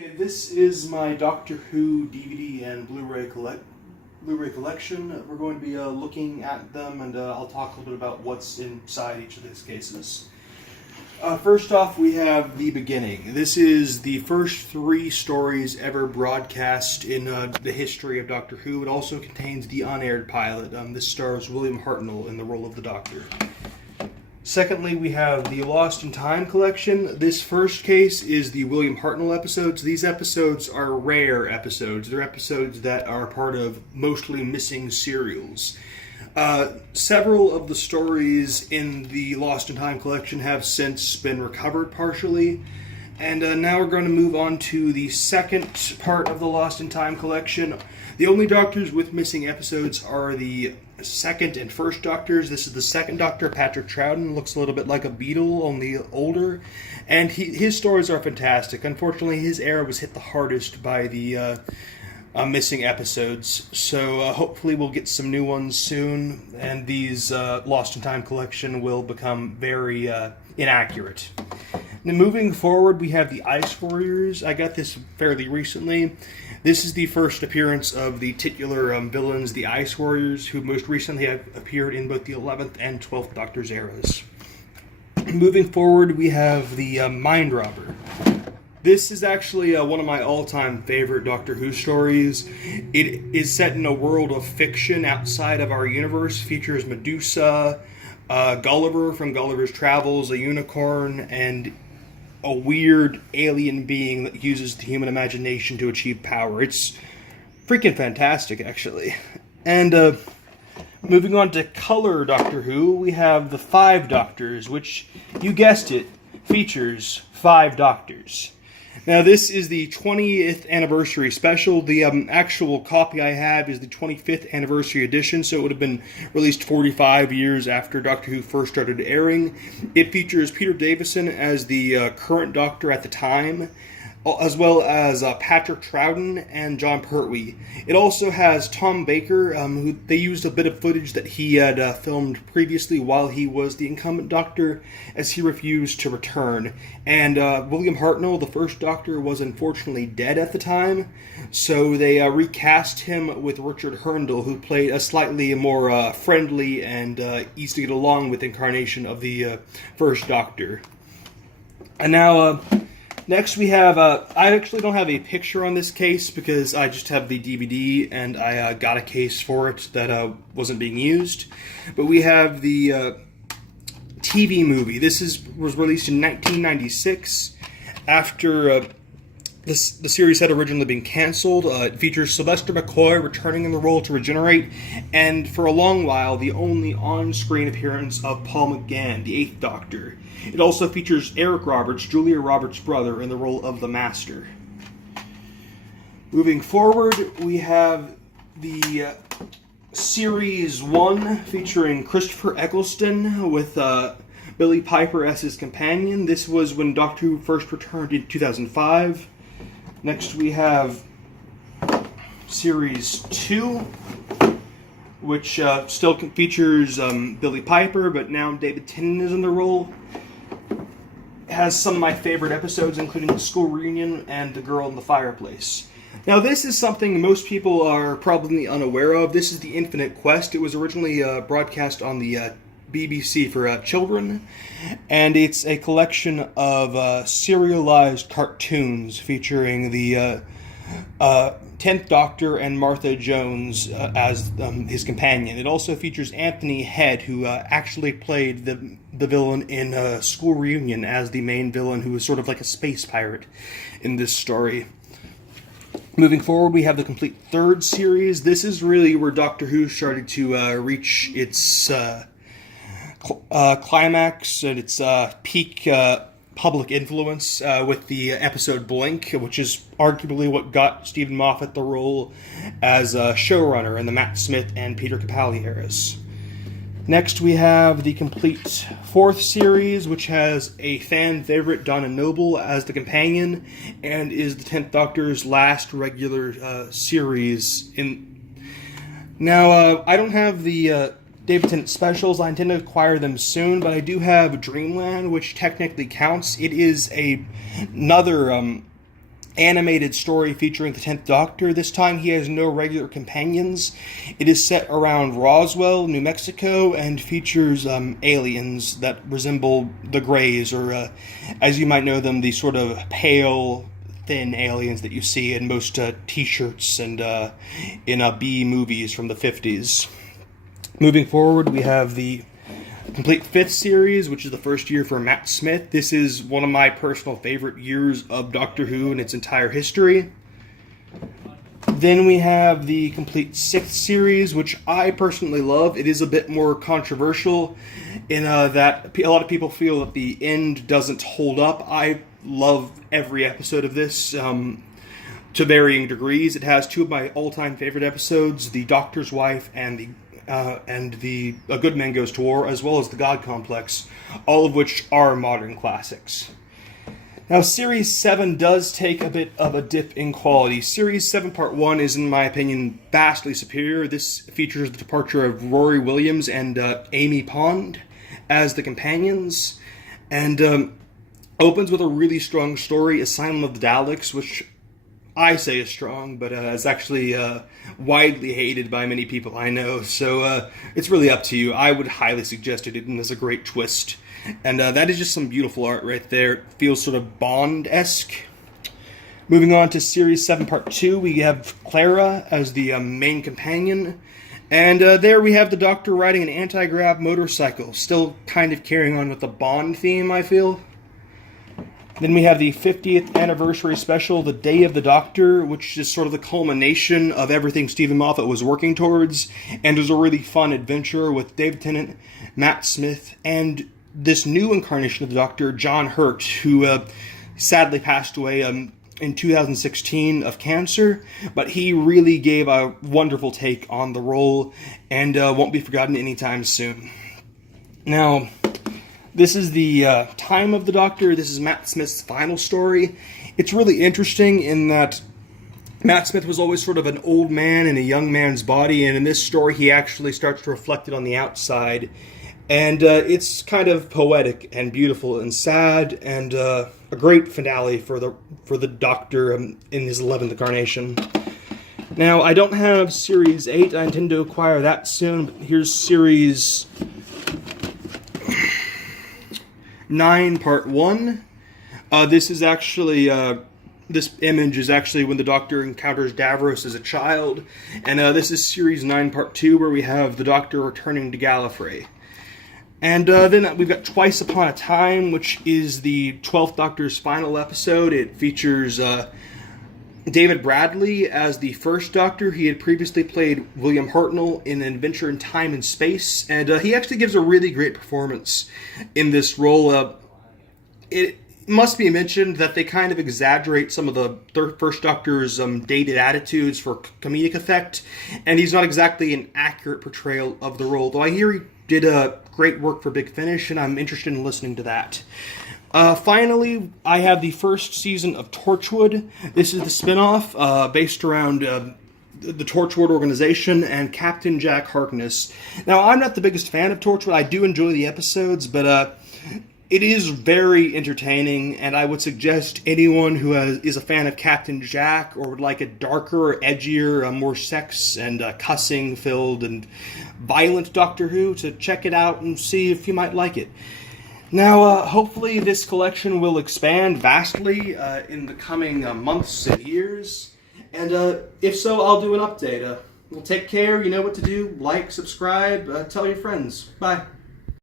This is my Doctor Who DVD and Blu-ray collection. We're going to be looking at them, and I'll talk a little bit about what's inside each of these cases. First off, we have The Beginning. This is the first 3 stories ever broadcast in the history of Doctor Who. It also contains the unaired pilot. This stars William Hartnell in the role of the Doctor. Secondly, we have the Lost in Time collection. This first case is the William Hartnell episodes. These episodes are rare episodes. They're episodes that are part of mostly missing serials. Several of the stories in the Lost in Time collection have since been recovered partially. And now we're going to move on to the second part of the Lost in Time collection. The only Doctors with missing episodes are the second and first Doctors. This is the second Doctor, Patrick Troughton. Looks a little bit like a Beetle, only older. And his stories are fantastic. Unfortunately, his era was hit the hardest by the missing episodes. So hopefully we'll get some new ones soon. And these Lost in Time collection will become very inaccurate. Now, moving forward, we have the Ice Warriors. I got this fairly recently. This is the first appearance of the titular villains, the Ice Warriors, who most recently have appeared in both the 11th and 12th Doctor's eras. Moving forward, we have the Mind Robber. This is actually one of my all-time favorite Doctor Who stories. It is set in a world of fiction outside of our universe, features Medusa, Gulliver from Gulliver's Travels, a unicorn, and a weird alien being that uses the human imagination to achieve power. It's freaking fantastic, actually. And moving on to color Doctor Who, we have the 5 Doctors, which, you guessed it, features 5 Doctors. Now, this is the 20th anniversary special. The actual copy I have is the 25th anniversary edition, so it would have been released 45 years after Doctor Who first started airing. It features Peter Davison as the current Doctor at the time, as well as Patrick Troughton and Jon Pertwee. It also has Tom Baker, who they used a bit of footage that he had filmed previously while he was the incumbent Doctor, as he refused to return. And William Hartnell, the first Doctor, was unfortunately dead at the time, so they recast him with Richard Hurndall, who played a slightly more friendly and easy to get along with incarnation of the first Doctor. And now, next we have, I actually don't have a picture on this case because I just have the DVD and I got a case for it that wasn't being used. But we have the TV movie. This was released in 1996 after the series had originally been canceled. It features Sylvester McCoy returning in the role to regenerate, and for a long while, the only on-screen appearance of Paul McGann, the 8th Doctor. It also features Eric Roberts, Julia Roberts' brother, in the role of the Master. Moving forward, we have the Series 1 featuring Christopher Eccleston with Billie Piper as his companion. This was when Doctor Who first returned in 2005. Next we have Series 2, which still features Billie Piper, but now David Tennant is in the role. It has some of my favorite episodes, including the school reunion and the girl in the fireplace. Now, this is something most people are probably unaware of. This is the Infinite Quest. It was originally broadcast on the BBC for children, and it's a collection of serialized cartoons featuring the 10th Doctor and Martha Jones as his companion. It also features Anthony Head, who actually played the villain in School Reunion as the main villain, who was sort of like a space pirate in this story. Moving forward, we have the complete 3rd series. This is really where Doctor Who started to reach its climax and its peak public influence with the episode Blink, which is arguably what got Stephen Moffat the role as showrunner in the Matt Smith and Peter Capaldi eras. Next, we have the complete 4th series, which has a fan favorite, Donna Noble, as the companion, and is the 10th Doctor's last regular series. Now, I don't have the David Tennant specials. I intend to acquire them soon, but I do have Dreamland, which technically counts. It is another animated story featuring the 10th Doctor. This time he has no regular companions. It is set around Roswell, New Mexico, and features aliens that resemble the Greys, or as you might know them, the sort of pale, thin aliens that you see in most t-shirts and in B movies from the 50s. Moving forward, we have the complete 5th series, which is the first year for Matt Smith. This is one of my personal favorite years of Doctor Who in its entire history. Then we have the complete 6th series, which I personally love. It is a bit more controversial in that a lot of people feel that the end doesn't hold up. I love every episode of this to varying degrees. It has 2 of my all-time favorite episodes, The Doctor's Wife and A Good Man Goes to War, as well as The God Complex, all of which are modern classics. Now, Series 7 does take a bit of a dip in quality. Series 7 Part 1 is, in my opinion, vastly superior. This features the departure of Rory Williams and Amy Pond as the companions, and opens with a really strong story, Asylum of the Daleks, which I say is strong, but is actually widely hated by many people I know, so it's really up to you. I would highly suggest it, and there's a great twist. And that is just some beautiful art right there. It feels sort of Bond-esque. Moving on to Series 7 Part 2, we have Clara as the main companion. And there we have the Doctor riding an anti-grav motorcycle, still kind of carrying on with the Bond theme, I feel. Then we have the 50th anniversary special, The Day of the Doctor, which is sort of the culmination of everything Stephen Moffat was working towards, and is a really fun adventure with David Tennant, Matt Smith, and this new incarnation of the Doctor, John Hurt, who sadly passed away in 2016 of cancer, but he really gave a wonderful take on the role, and won't be forgotten anytime soon. Now, this is the time of the Doctor. This is Matt Smith's final story. It's really interesting in that Matt Smith was always sort of an old man in a young man's body, and in this story he actually starts to reflect it on the outside. And it's kind of poetic and beautiful and sad, and a great finale for the Doctor in his 11th incarnation. Now, I don't have Series 8. I intend to acquire that soon, but here's Series 9 Part 1. This is actually this image is actually when the Doctor encounters Davros as a child, and this is Series 9 Part 2, where we have the Doctor returning to Gallifrey. And then we've got Twice Upon a Time, which is the 12th Doctor's final episode. It features David Bradley as the first Doctor. He had previously played William Hartnell in An Adventure in Time and Space, and he actually gives a really great performance in this role. It must be mentioned that they kind of exaggerate some of the first Doctor's dated attitudes for comedic effect, and he's not exactly an accurate portrayal of the role, though I hear he did great work for Big Finish, and I'm interested in listening to that. Finally, I have the first season of Torchwood. This is the spin-off based around the Torchwood organization and Captain Jack Harkness. Now, I'm not the biggest fan of Torchwood. I do enjoy the episodes, but it is very entertaining, and I would suggest anyone who is a fan of Captain Jack or would like a darker, edgier, more sex and cussing-filled and violent Doctor Who to check it out and see if you might like it. Now, hopefully this collection will expand vastly in the coming months and years, and if so, I'll do an update. Well, take care, you know what to do, like, subscribe, tell your friends. Bye.